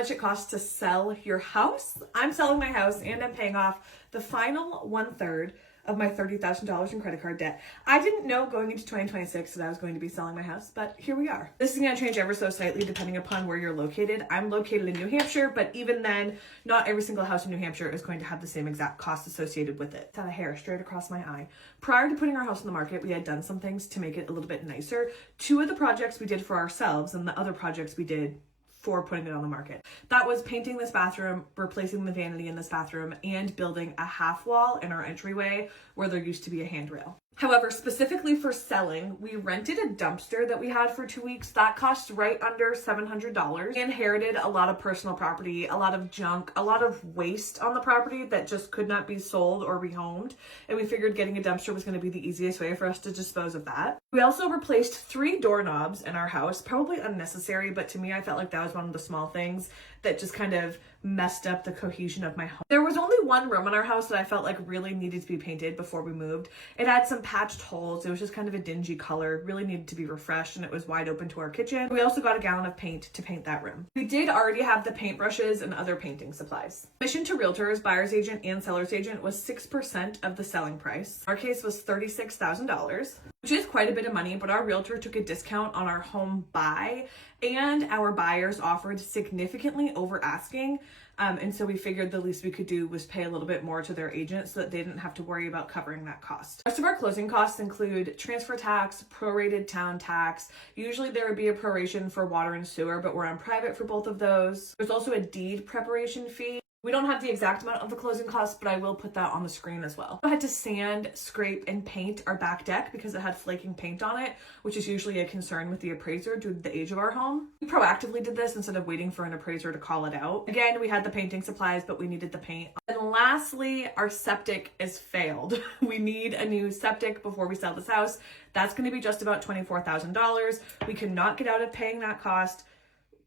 much it costs to sell your house. I'm selling my house and I'm paying off the final 1/3 of my $30,000 in credit card debt. I didn't know going into 2026 that I was going to be selling my house, but here we are. This is going to change ever so slightly depending upon where you're located. I'm located in New Hampshire, but even then, not every single house in New Hampshire is going to have the same exact cost associated with it. It's had a hair straight across my eye. Prior to putting our house on the market, we had done some things to make it a little bit nicer. 2 of the projects we did for ourselves, and the other projects we did for putting it on the market. That was painting this bathroom, replacing the vanity in this bathroom, and building a half wall in our entryway where there used to be a handrail. However, specifically for selling, we rented a dumpster that we had for 2 weeks. That cost right under $700. We inherited a lot of personal property, a lot of junk, a lot of waste on the property that just could not be sold or rehomed. And we figured getting a dumpster was going to be the easiest way for us to dispose of that. We also replaced 3 doorknobs in our house, probably unnecessary, but to me, I felt like that was one of the small things that just kind of messed up the cohesion of my home. There was only one room in our house that I felt like really needed to be painted before we moved. It had some patched holes. It was just kind of a dingy color, really needed to be refreshed, and it was wide open to our kitchen. We also got a gallon of paint to paint that room. We did already have the paintbrushes and other painting supplies. Commission to realtors, buyer's agent, and seller's agent was 6% of the selling price. Our case was $36,000, which is quite a bit of money, but our realtor took a discount on our home buy, and our buyers offered significantly over asking. And so we figured the least we could do was pay a little bit more to their agent so that they didn't have to worry about covering that cost. The rest of our closing costs include transfer tax, prorated town tax. Usually there would be a proration for water and sewer, but we're on private for both of those. There's also a deed preparation fee. We don't have the exact amount of the closing costs, but I will put that on the screen as well. I had to sand, scrape, and paint our back deck because it had flaking paint on it, which is usually a concern with the appraiser due to the age of our home. We proactively did this instead of waiting for an appraiser to call it out. Again, we had the painting supplies, but we needed the paint. And lastly, our septic is failed. We need a new septic before we sell this house. That's going to be just about $24,000. We cannot get out of paying that cost.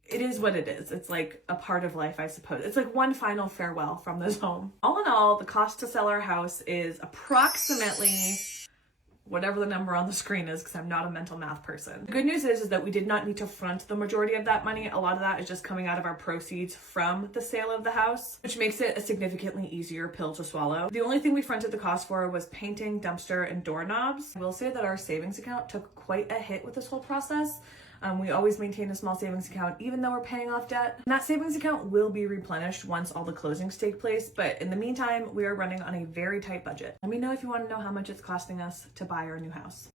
It is what it is. It's like a part of life, I suppose. It's like one final farewell from this home. All in all, the cost to sell our house is approximately whatever the number on the screen is, because I'm not a mental math person. The good news is that we did not need to front the majority of that money. A lot of that is just coming out of our proceeds from the sale of the house, which makes it a significantly easier pill to swallow. The only thing we fronted the cost for was painting, dumpster, and doorknobs. I will say that our savings account took quite a hit with this whole process. We always maintain a small savings account even though we're paying off debt. And that savings account will be replenished once all the closings take place, but in the meantime, we are running on a very tight budget. Let me know if you want to know how much it's costing us to buy our new house.